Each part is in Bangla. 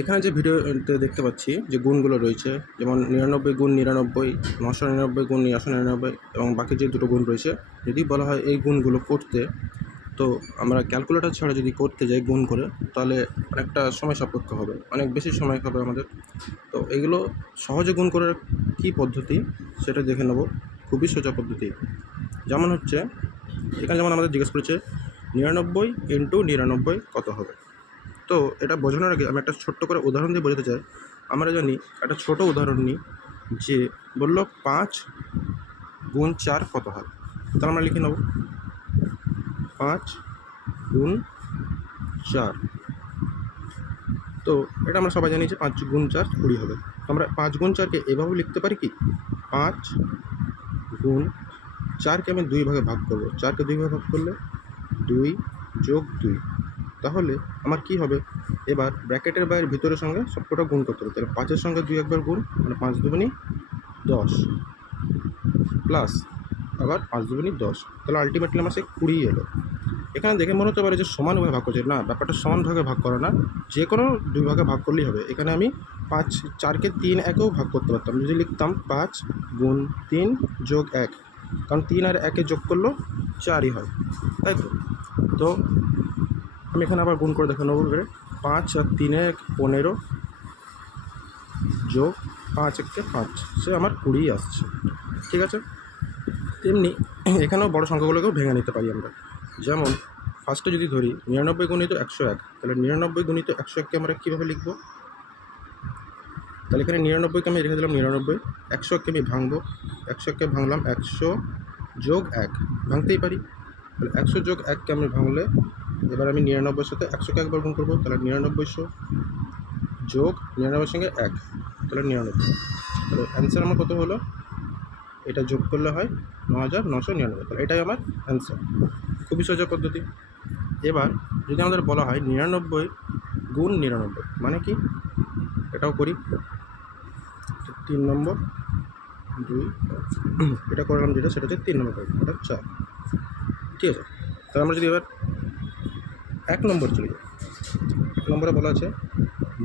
এখানে যে ভিডিওতে দেখতে পাচ্ছি যে গুণগুলো রয়েছে, যেমন 99 গুণ 99, 999 গুণ 999 এবং বাকি যে দুটো গুণ রয়েছে, যদি বলা হয় এই গুণগুলো করতে, তো আমরা ক্যালকুলেটর ছাড়া যদি করতে যাই গুণ করে, তাহলে অনেকটা সময় সাপেক্ষ হবে, অনেক বেশি সময় হবে আমাদের। তো এইগুলো সহজে গুণ করার কী পদ্ধতি সেটা দেখে নেব। খুবই সোজা পদ্ধতি। যেমন হচ্ছে এখানে যেমন আমাদের জিজ্ঞেস করেছে 99 ইন্টু 99 কত হবে। তো এটা বোঝানোর আগে আমি একটা ছোট্ট করে উদাহরণ দিয়ে বোঝাতে চাই। আমরা জানি একটা ছোট উদাহরণ নিই, যে বলল 5 গুণ 4 কত হয়। তাহলে আমরা লিখে নেব 5 গুণ 4। তো এটা আমরা সবাই জানি যে 5 গুণ 4 20 হবে। তো আমরা 5 গুণ 4কে এভাবে লিখতে পারি কি, 5 গুণ 4কে আমি 2 ভাগে ভাগ করব। 4কে 2 ভাগে ভাগ করলে 2 যোগ 2। তাহলে আমার কি হবে, এবার ব্র্যাকেটের বাইরের ভিতরের সঙ্গে সবকটা গুণ করতে হবে। তাহলে 5-এর সঙ্গে 2 একবার গুণ, মানে 5 দুগুণি 10, প্লাস আবার 5 দুগুণি 10। তাহলে আলটিমেটলি আমার সে 20 এলো। এখানে দেখে মনে হতে পারে যে সমানভাবে ভাগ করছে, না, ব্যাপারটা সমান ভাগে ভাগ করা না, যে কোনো 2 ভাগে ভাগ করলেই হবে। এখানে আমি 4কে 3 একেও ভাগ করতে পারতাম, যদি লিখতাম 5 গুণ 3 যোগ 1, কারণ 3 আর 1-এ যোগ করলেও 4ই হয়, তাই তো। তো আমি এখানে আবার গুণ করে দেখে নেবো। 5 আর 3-এ 15 যোগ 5 1-এ 5, সে আমার 20 আসছে। ঠিক আছে। তেমনি এখানেও বড় সংখ্যাগুলোকেও ভেঙে নিতে পারি আমরা। যেমন ফার্স্টে যদি ধরি 99 গুণিত 101, তাহলে 99 গুণিত 101কে আমরা কীভাবে লিখব। তাহলে এখানে 99কে আমি রেখে দিলাম 99, 101কে আমি ভাঙবো, 101কে ভাঙলাম 100 যোগ 1, ভাঙতেই পারি। তাহলে 100 যোগ 1কে আমি ভাঙলে এবার আমি 99-এর সাথে 100কে একবার গুণ করবো, তাহলে 9900 যোগ 99-এর সঙ্গে 1, তাহলে 99। তাহলে অ্যান্সার আমার কত হলো, এটা যোগ করলে হয় 9999। তাহলে এটাই আমার অ্যান্সার। খুবই সোজা পদ্ধতি। এবার যদি আমাদের বলা হয় 99 গুণ 99, মানে কি, এটাও করি। 3 নম্বর 2, এটা করলাম যেটা, সেটা হচ্ছে 3 নম্বর, এটা 4। ঠিক আছে। তাহলে আমরা যদি এবার 1 নম্বর চলে যাই, 1 নম্বরে বলা আছে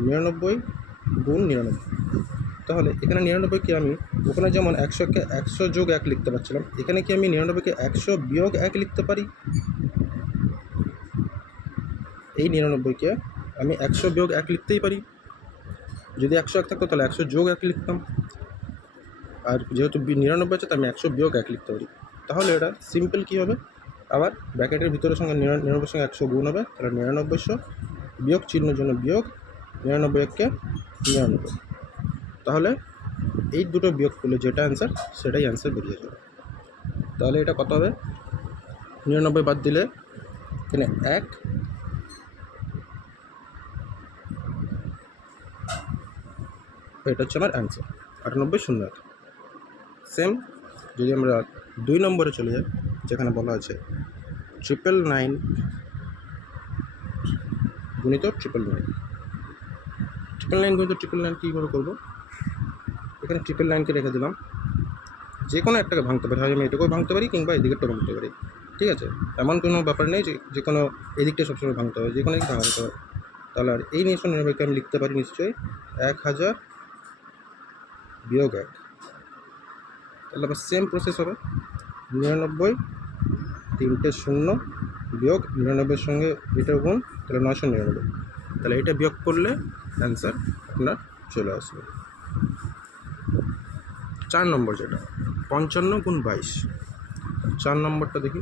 99 গুণ 99। তাহলে এখানে 99কে আমি ওখানে যেমন 100কে 100 যোগ 1 লিখতে পারছিলাম, এখানে কি আমি 99কে 100 বিয়োগ 1 লিখতে পারি। এই 99কে আমি 100 বিয়োগ 1 লিখতেই পারি। যদি 101 থাকতো তাহলে 100 যোগ 1 লিখতাম, আর যেহেতু 99 আছে তাই আমি 100 বিয়োগ 1 লিখতে পারি। তাহলে এটা সিম্পল কী হবে, আবার ব্র্যাকেটের ভিতরের সঙ্গে 99-এর সঙ্গে 100 গুণ হবে, তাহলে 9900 বিয়োগ চিহ্নের জন্য বিয়োগ, 99 1-কে 99। তাহলে এই দুটো বিয়োগ করলে যেটা অ্যান্সার, সেটাই অ্যান্সার বেরিয়ে যাবে। তাহলে এটা কত হবে, 99 বাদ দিলে এখানে 1, এটা হচ্ছে আমার অ্যান্সার 9801। সেম যদি আমরা 2 নম্বরে চলে যাই, যেখানে বলা আছে 999 গুণিত 999। 999 গুণিত 999 কীভাবে করবো, এখানে 999কে রেখে দিলাম, যে কোনো একটাকে ভাঙতে পারি, হয় আমি এটাকেও ভাঙতে পারি কিংবা এদিকেরটাও ভাঙতে পারি। ঠিক আছে, এমন কোনো ব্যাপার নেই যে কোনো এদিকটা সবসময় ভাঙতে হবে, যে কোনো দিকে ভাঙতে হবে। তাহলে আর এই 999কে আমি লিখতে পারি নিশ্চয়ই 1000 বিয়োগ 1। তাহলে আবার সেম প্রসেস হবে, 99 3টে 0 বিয়োগ 99-এর সঙ্গে এটা গুণ, তাহলে 999। তাহলে এটা বিয়োগ করলে অ্যান্সার আপনার চলে আসবে। 4 নম্বর যেটা 55 গুণ 22, 4 নম্বরটা দেখি।